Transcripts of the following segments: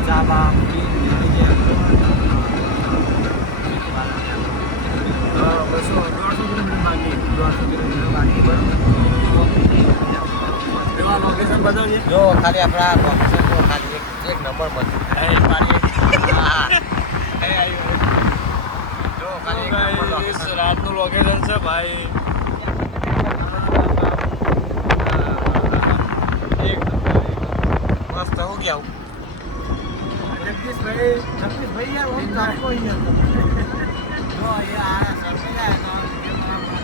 ચા બા બસો 150 કિલોમીટર બાકી 150 કિલોમીટર બાકી બરાબર એવા લોકેશન બતાવીએ જો ખાલી આપણા લોકેશન તો ખાલી એક નંબર મળશે હા જો ખાલી એક નંબર લોકેશન રાતનું લોકેશન છે ભાઈ મસ્ત હો ગયા જગદીશભાઈ યાર હું તાકો અહીંયા જો અહીંયા આ સરમે જાય તો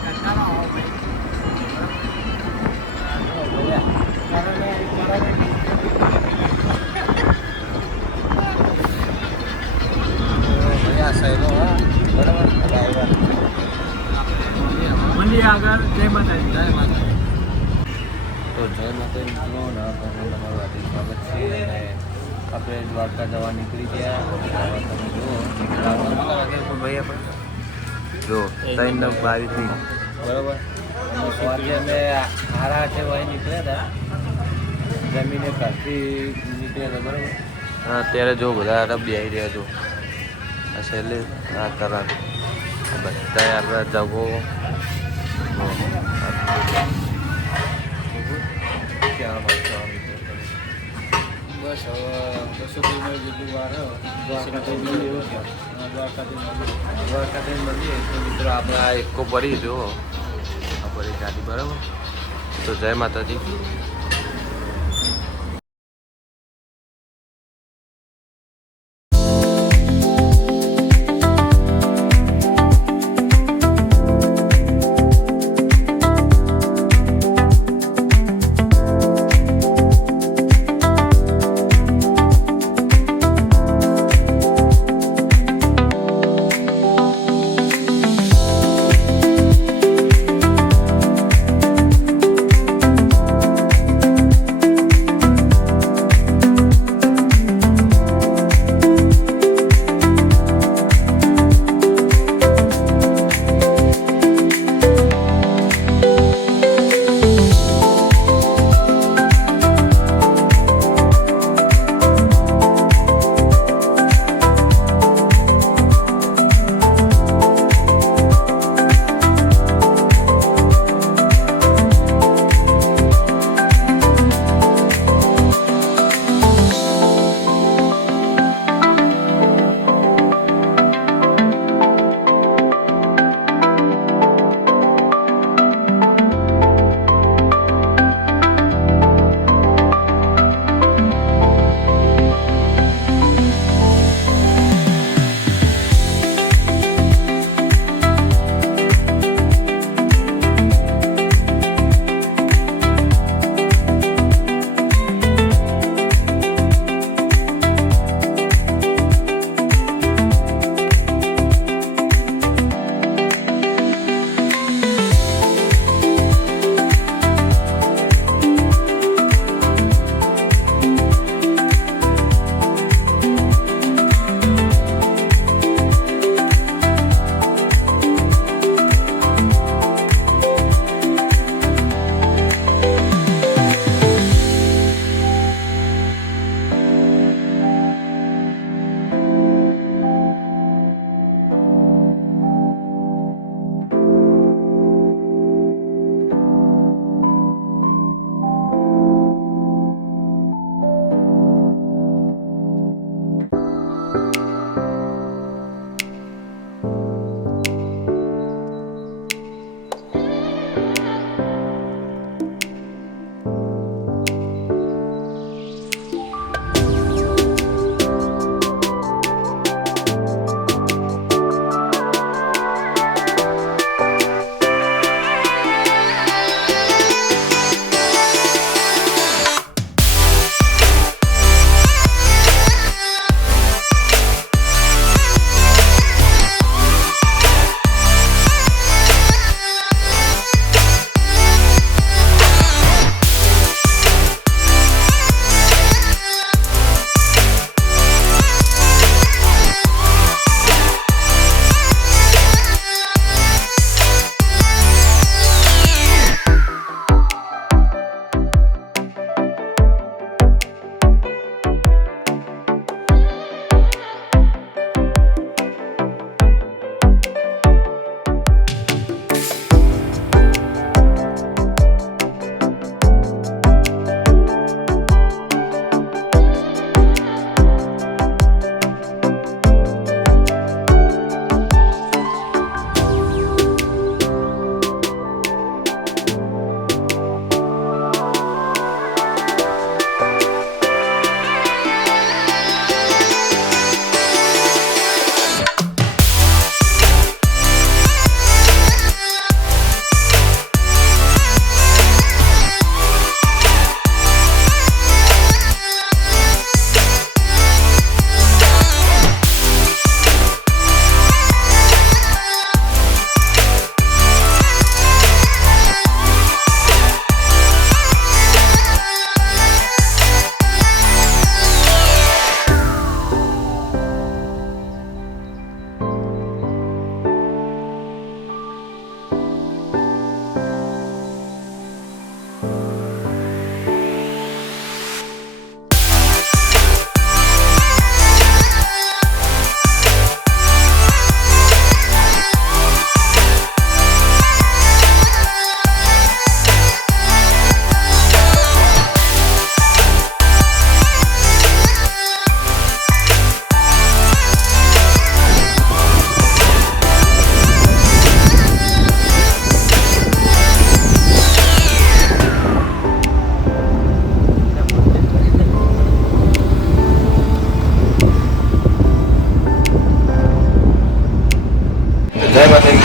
કંટાળો આવો ભાઈ મંદિર આગળ જય માતાજી જય માતાજી તો જય માતાજી મિત્રો તમારું હાર્દિક સ્વાગત છે અને આપણે દ્વારકા જવા નીકળી ગયા તમે જુઓ ભાઈ આપણે જો 3:22 બરાબર આજે અમે હારા છે વહી નીકળ્યા હતા જમીને ઘરથી નીકળ્યા હતા બરાબર હા અત્યારે જો બધા રબી આવી રહ્યા છો આ છેલ્લે આ કરા બધા આપણા જગો બસ હવે 200 કિલોમીટર જેટલું વાર દ્વારકાથી મળીએ તો મિત્રો આપણે આ એકો ભરી જો આ ભરી ગાડી બરાબર તો જય માતાજી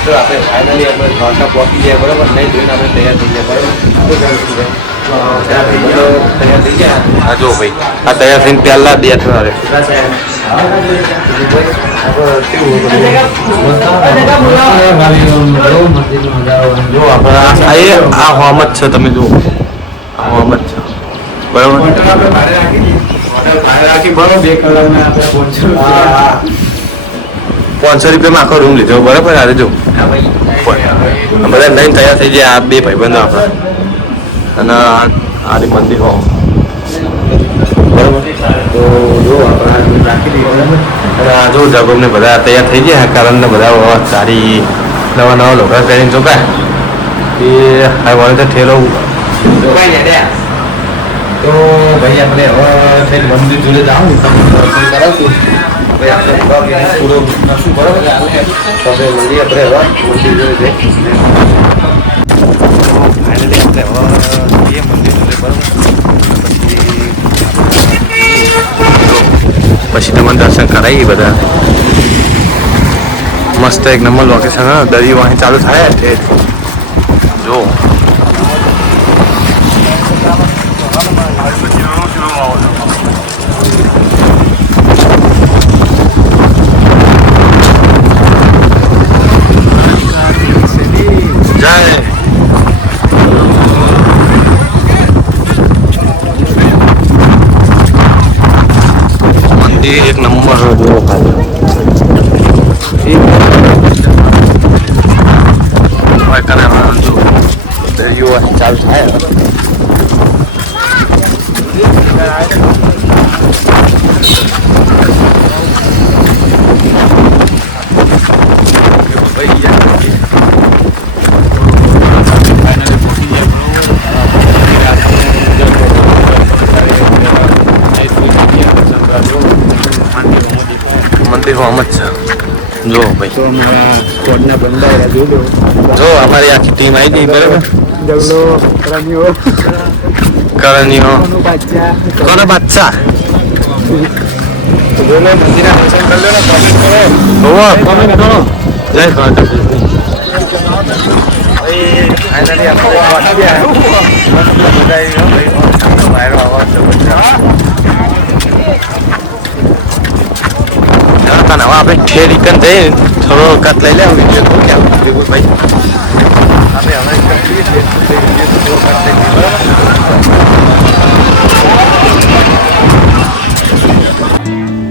તો આપણે ફાઇનલી આપણે દ્વારકા પહોંચી ગયા બરાબર. નહીં જોઈને આપણે તૈયાર થઈ ગયા બરાબર. તૈયાર થઈ ગયા. હા જો ભાઈ આ તૈયાર થઈને પહેલા બે થવા જો આપણે આ હોમ જ છે. તમે જુઓ આ હોમ જ છે બરાબર. 500 રૂપિયામાં આખો રૂમ લીધો બરાબર. આજે જો બધા લઈને તૈયાર થઈ ગયા. આ બે ભાઈબંધો આપણા અને આ મંદિર હો બરાબર. તો જો આપણે રાખી દઈએ બરાબર. અને આ જો જગમને બધા તૈયાર થઈ ગયા. કારણને બધા સારી નવા નવા લોકો કરીને ચોકા એ આ વળે તો ઠેલો તો ભાઈ આપણે હવે થઈને મંદિર જોડે જાઉં ને તમને દર્શન કરાવશું. ભાઈ આપણે પૂરો કરશું બરાબર. તો આપણે મંદિર આપણે હવે મંદિર જોડે જઈએ. ફાઇનલી આપણે હવે એ મંદિર જોડે બરાબર. પછી તમને દર્શન કરાવીએ બધા. મસ્ત એક નંબર લોકેશન હા. દરિયો અહીં ચાલુ થાય છે જો. એક નંબર જો દરિયો ચાલુ થાય મંદિર હોમ જ છે જો ભાઈ. તો અમારા સ્કોડના બંદા જો અમારી આખી ટીમ આવી ગઈ બરાબર. કરણીઓ કોનો બાદશાહ બોલો. મંદિરના દર્શન કરી લો ને. કમેન્ટ કરો જય દ્વારકા. ફાઇનલી આપણે પહોંચી ગયા. હવે આપણે ઠેર રિટર્ન જઈએ. થોડો કટ લઈ લે વિડીયો કેમ ભાઈ. આપણે હવે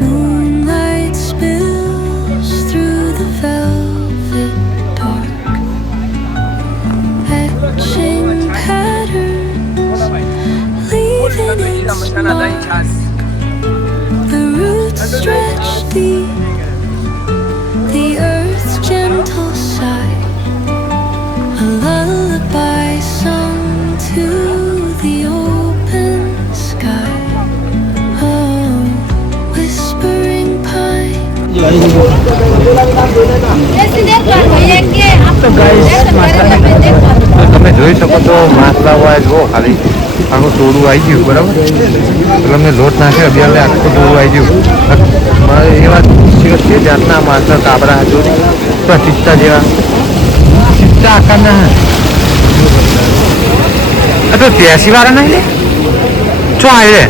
Moonlight spills through the velvet dark, etching patterns, leaving its mark. The roots stretch deep, the earth's gentle sigh, a lullaby sung to the open sky. Oh, whispering pine. તમે જોઈ શકો છો માસલા હોય જુઓ ખાલી આખું ટોળું આવી ગયું બરાબર. એટલે અમને લોટ નાખ્યો અભિયાન આખું ટોળું આવી ગયું. એવા છે જાતના માસલા કાબરા જોડી તો ચિત્તા જેવા ચિત્તા આકારના તો 83 વાળા નહીં લે છો આવે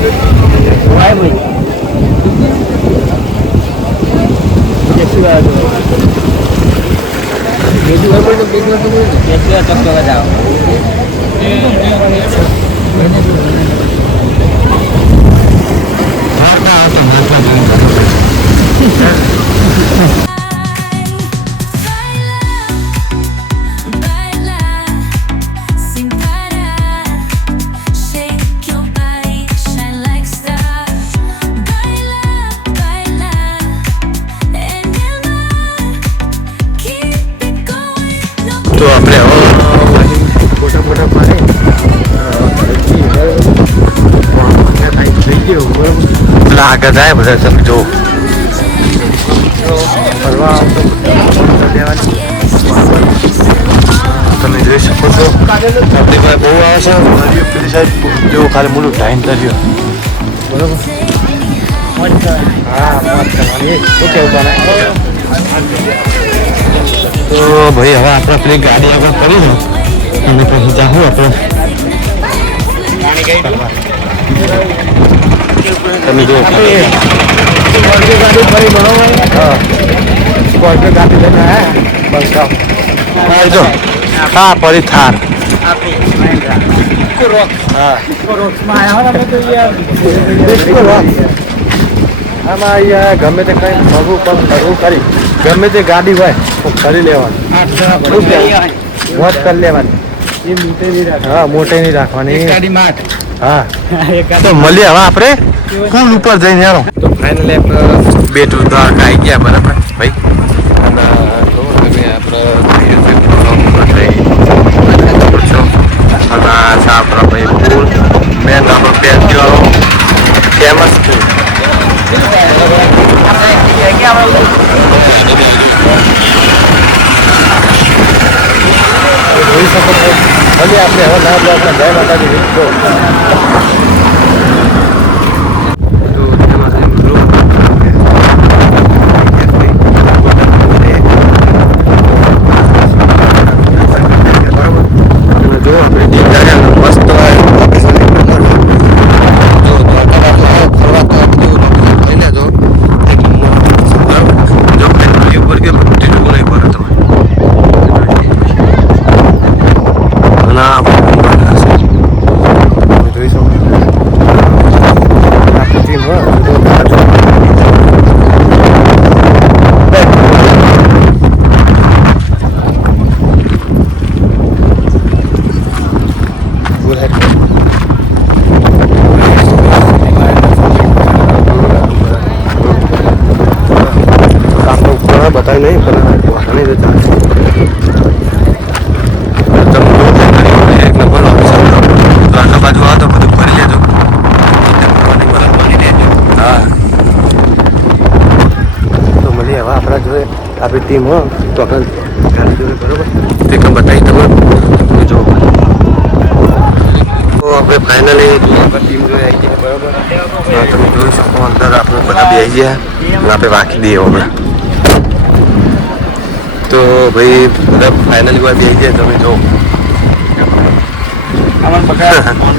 તો આપણે ફોટા ફોટા પાડે થઈ ગયો બરાબર. એટલે આગળ જાય બધા તમે જો ફરવા તમે જોઈ શકો છો. આપણી પાસે બહુ આવે છે દરિયો પેલી સાઈડ જો ખાલી મૂળું ટાઈમ દરિયો બરાબર. હા વાત કરવાની શું કેવું તો ભાઈ હવે આપણે પેલી ગાડી આગળ કરી દો અને પછી જાઉં આપણે તમે જો સ્કોર્પિયો ગાડી ફરી બરોબર હા સ્કોર્પિયો ગાડી લઈને આવ્યા બસ જો હા ફરી થાર હા આમાં અહીંયા ગમે તે કંઈ ભરવું પણ કરવું કરી ગમે તે ગાડી હોય તો ફરી લેવાની મોજ કરી લેવાની હા મોટે નહીં રાખવાની હા તો મળીએ હવે આપણે પુલ ઉપર જઈને યારો તો ફાઇનલી આપણે બેટ દ્વારકા આવી ગયા બરાબર ભાઈ અને જો તમે આપણે આપણા ભાઈ પુલ મેન આપણો બેસી વાળો ફેમસ પુલ જોઈ શકો છો ભલે આપણે હવે ના બ્લોકમાં જય માતાજી તો बताई नहीं पर नहीं देता एक नंबर દ્વારકા બાજુ આવો તો બધું ફરી લેજો હા તો મળીએ હવે આપણા જોઈએ આપણી ટીમ હો તો આગળ બરોબર તે કંઈ બતાવી તમે જો તો આપણે ફાઇનલી ટીમ જોઈ આવી ગયા બરોબર તમે જોઈ શકો અંદર આપણે બધા બે આવી ગયા આપણે વાંકી દઈએ હમણાં તો ભાઈ બધા ફાઇનલી વાર બેસી જાય તમે જો મજા આવી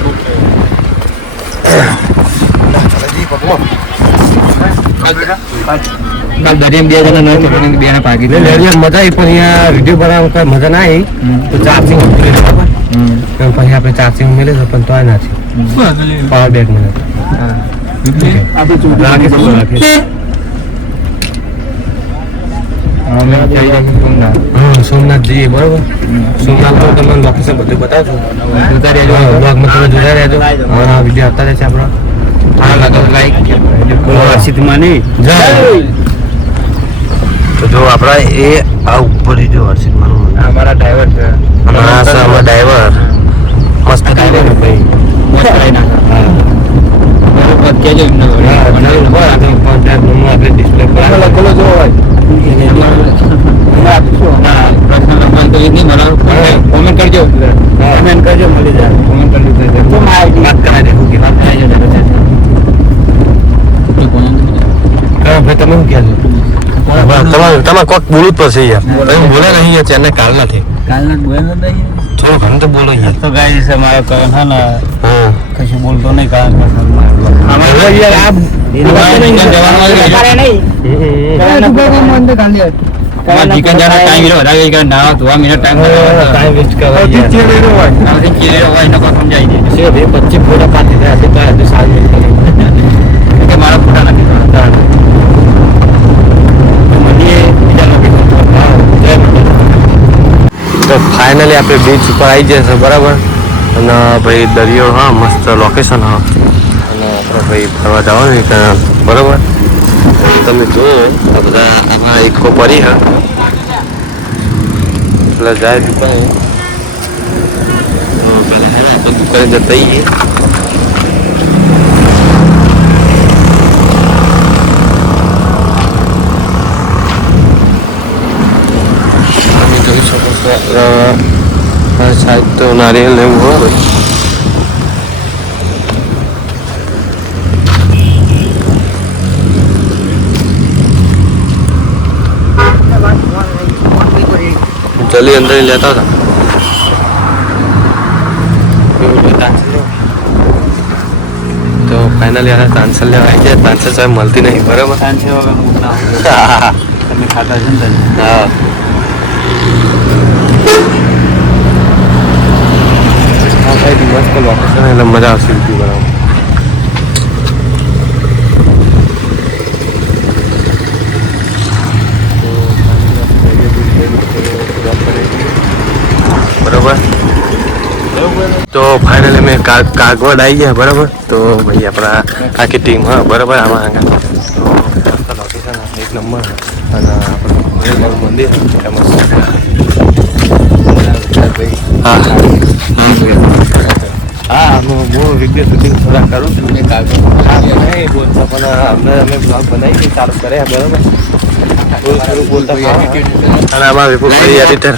પણ અહીંયા વિડીયો બનાવવા કોઈ મજા ના આવી તો ચાર્જિંગ પછી આપણે ચાર્જિંગ મળે છે પણ તો નથી પાવર બેંક મળે સોમનાથ જઈએ બરોબર સોમનાથ તો તમને લોકેશન બધું બતાવશું બ્લોગમાં તમે જોયા રહેજો વિડીયો આવતા રહેશે આપણો લાઈક હર્ષિતમાની જય તો જો આપણા એ આ ઉપર જો હર્ષિતમાનું અમારા ડ્રાઈવર છે અમારા ડ્રાઈવર મસ્ત ડ્રાઈવર ભાઈ આપણે ડિસ્પ્લે લખેલો જો કોમેન્ટ કરજો મળી જાય કોમેન્ટ કરજો વાત કરાવી દેવું કે વાત કરાવી દો ભાઈ તમે શું કહો તમારે કોક બોલવું જ પડશે યાર તમે બોલે નહીં યાર ચેન્નઈ કાલ નથી થોડું ઘણું તો બોલો યાર તો ગાય છે મારે કહે છે ને કશું બોલતો નહીં કારણ ચિકન જરા ટાઈમ વધારે કે ના ધોવા મિનિટ ટાઈમ વેસ્ટ કરવા સમજાઈ દે 25 ફોટા કાઢી દે તો સારી કે મારા ફોટા નથી તો ફાઇનલી આપણે બીચ ઉપર આવી જાય છે બરાબર અને ભાઈ દરિયો હા મસ્ત લોકેશન હા અને આપણે ભાઈ ફરવા જવાનું ત્યાં બરાબર તમે જુઓ આ બધા આમાં એકો પડી હા એટલે જાય દુકાને પહેલાં હે આપણે દુકાને જતા આવીએ તમે જોઈ શકો છો સાહેબ તો નારિયેલ લેવું હોય ભાઈ જલ્દી અંદર લેતા હતા તો ફાઇનલી આ ટ્રાન્સફર લેવા આવી ગયા. ટ્રાન્સફર સાહેબ મળતી નહીં બરાબર. તમે ખાતા છે ને? હા હા ભાઈ મસ્ત લોકેશન એટલે મજા આવશે વિડીયો બનાવવા. બરાબર તો ફાઇનલી અમે કાગવડ આવી ગયા બરાબર. તો ભાઈ આપણા આખી ટીમ હા બરાબર આમાં આગળ લોકેશન એક નંબર અને આપણે મંદિર ફેમસ. હા હા હું વિડીયો શૂટિંગ થોડા કરું છું. હા નહીં બોલતા પણ અમને અમે બ્લોગ બનાવી ચાલુ કર્યા બરાબર. બોલતા અને આમાં વિપુલભાઈ એડિટર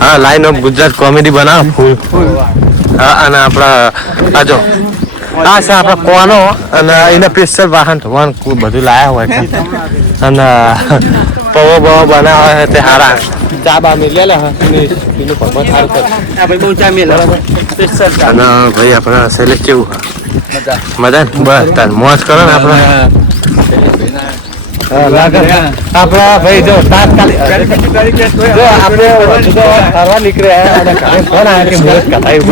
હા લાઈન ઓફ ગુજરાત કોમેડી બનાવ ફૂલ. હા અને આપણા આ જો આ છે આપણા કોનો અને એના સ્પેશિયલ વાહન બધું લાયા હોય છે અને પવો બવો બનાવે છે તે સારા ચા બા મિલે એનું પગમાં સારું કરે બહુ ચા મેલ અને ભાઈ આપણા શૈલેષ કેવું મજા બસ તાર મોજ કરો ને આપણે આપણા ભાઈ જો તાત્કાલિક જો આપણે ફરવા નીકળ્યા અને ઘરે ફોન આવ્યો કે મુરત કથાયું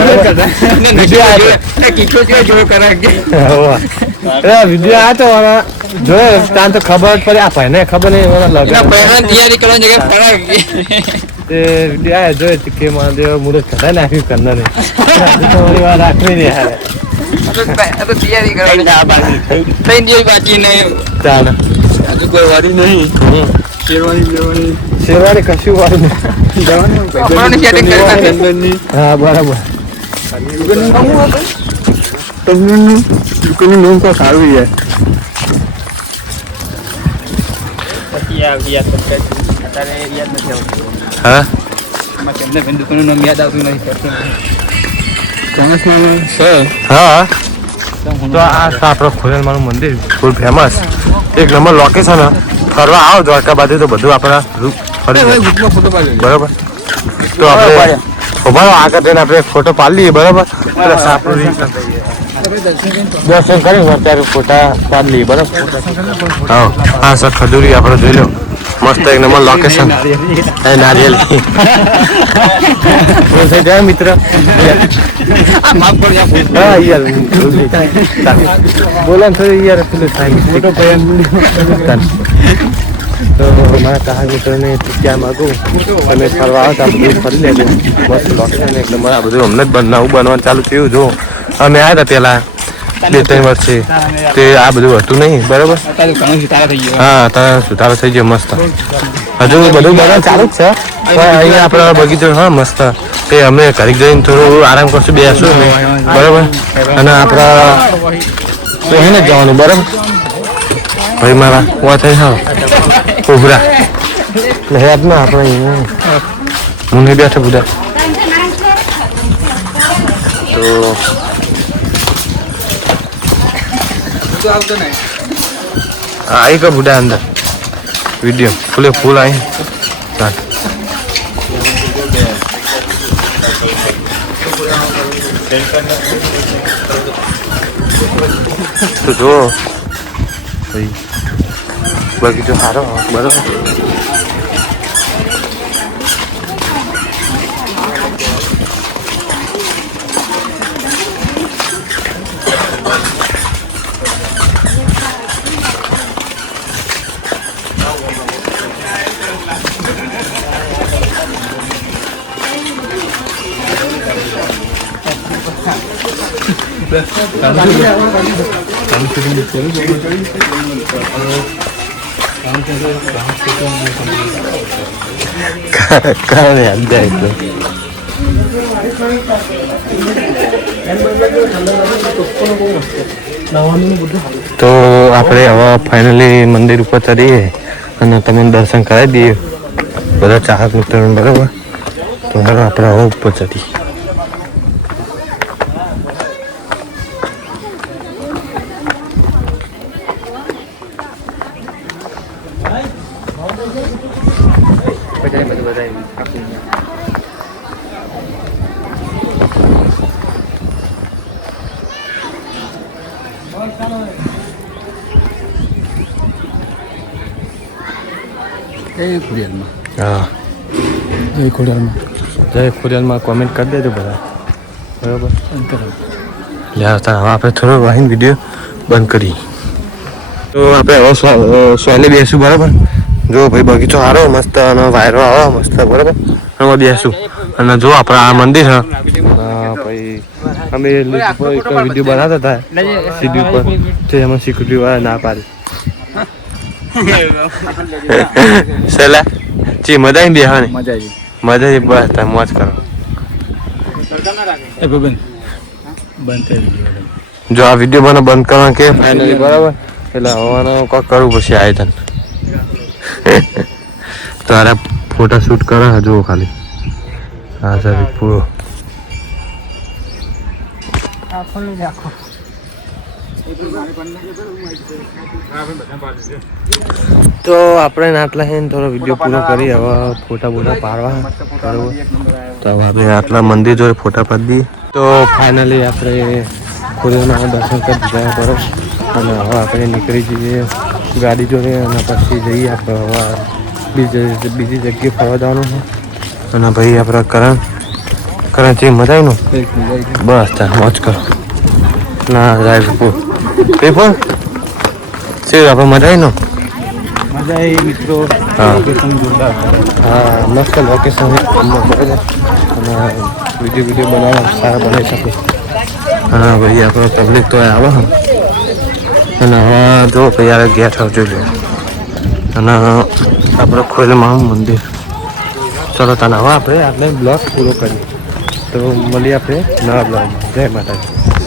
વિડીયો આવ્યો તો જોયો ત્યાં તો ખબર જ પડે આ ભાઈને ખબર નહીં તૈયારી કરવાની જગ્યાએ વિડીયો આવ્યો જોયો કે મહાદેવ મુરત કથાઈ નાખ્યું કરના ને થોડી વાર રાખવી નહીં હારે તૈયારી કરવાની બાકી નહીં ચાલે હજુ કોઈ વારી નહીં. શેરવાની કશું વાળી નહીં. હા બરાબર દુકાનનું નામ તો સારું છે. હા દુકાનનું નામ યાદ આવતું નથી. હા તો આ આપણો ખોડિયારમાંનું મંદિર ફૂલ ફેમસ એક નંબર લોકેશન ફરવા આવો દ્વારકા બાજુ તો બધું આપણા બરાબર. તો આપણે ઉભા આગળ જઈને આપણે ફોટો પાડી લઈએ બરાબર. દર્શન કરી અત્યારે ફોટા પાડી લઈએ બરાબર. હા હા સર ખજૂરી આપણે જોઈ લો મસ્ત એક નંબર લોકેશન નારિયેલ થઈ જાય મિત્ર. હા યાર બોલા થોડી યાર પેલું થાય તો મારા કહા મિત્રોને ત્યાં માગું તમે ફરવા આવો તો આ બધું ફરી લેજો મસ્ત લોકેશન એક નંબર. આ બધું અમને જ નવું બનવાનું ચાલુ થયું જો અમે આવ્યા હતા પહેલાં 2-3 વર્ષે તે આ બધું હતું નહીં બરાબર. હા અત્યારે સુધારો થઈ ગયો મસ્ત. હજુ બધું બનાવવાનું ચાલુ જ છે પણ અહીંયા આપણા બગીચો હા મસ્ત એ અમે ઘરે જઈને થોડું આરામ કરશું બેસું બરાબર. અને આપણા એને જ જવાનું બરાબર. ભાઈ મારા વા થઈ હા ઉભરા હેદમાં આપણે હું નહીં બેઠો બધા તો आई का बुढ़ा अंदर वीडियो फुले फूल आई तो जो भाई बाकी जो हारो बराबर કારણ યાદ તો આપણે હવે ફાઇનલી મંદિર ઉપર ચડીએ અને તમને દર્શન કરાવી દઈએ બધા ચાહક મિત્રો બરાબર. તો હવે આપણે હવે ઉપર ચડીએ. બધા આપી હા જય ખુરિયાલમાં કોમેન્ટ કરી દેજો બધા બરાબર લે હવે આપણે થોડો વાહીને વિડીયો બંધ કરી તો આપણે હવે સોને બેસું બરાબર જો ભાઈ બગીચો સારો મસ્ત અને વાયરો આવે મસ્ત બરાબર એમાં બેસું અને જો આપણે આ મંદિર હા ભાઈ અમે વિડીયો બનાવતા હતા સીડી ઉપર તો એમાં સિક્યુરિટી વાળા ના પાડી સલા જી મજા આવી બેહવાની મજા આવી બસ તમે મોજ કરો જો આ વિડીયો મને બંધ કરવા કે ફાઇનલી બરાબર એટલે હવાનો કોક કરવું પછી આયોજન તારા ફોટા શૂટ કરે જુઓ ખાલી હા સર પૂરો તો આપણે આટલા હે થોડો વિડીયો પૂરો કરી હવે ફોટા બોટા પાડવા બરાબર તો હવે આપણે આટલા મંદિર જોડે ફોટા પાડી દઈએ તો ફાઇનલી આપણે ખુદેવના દર્શન કરી દીધા બરાબર અને હવે આપણે નીકળી જઈએ ગાડી જોડે અને પછી જઈએ આપણે હવે બીજી જગ્યાએ ફરવા જવાનું છે અને ભાઈ આપણે કરણ છે મજા આવીનું બસ ત્યાં મોજ કરો ના જાય પેપર છે આપણે મજા આવીનું મજા આવી મિત્રો હા જોરદાર હા મસ્ત લોકેશન અને વિડીયો બનાવવા સારા બનાવી શકે હા ભાઈ આપણો પબ્લિક તો આવે અને હવે જો ભાઈ યાર ગેટ હાઉસ જોઈ લે અને આપણે ખોલેમાં મંદિર ચલો તને હવે આપણે આપણે બ્લોગ પૂરો કરીએ તો મળીએ આપણે નવા બ્લોગ જય માતાજી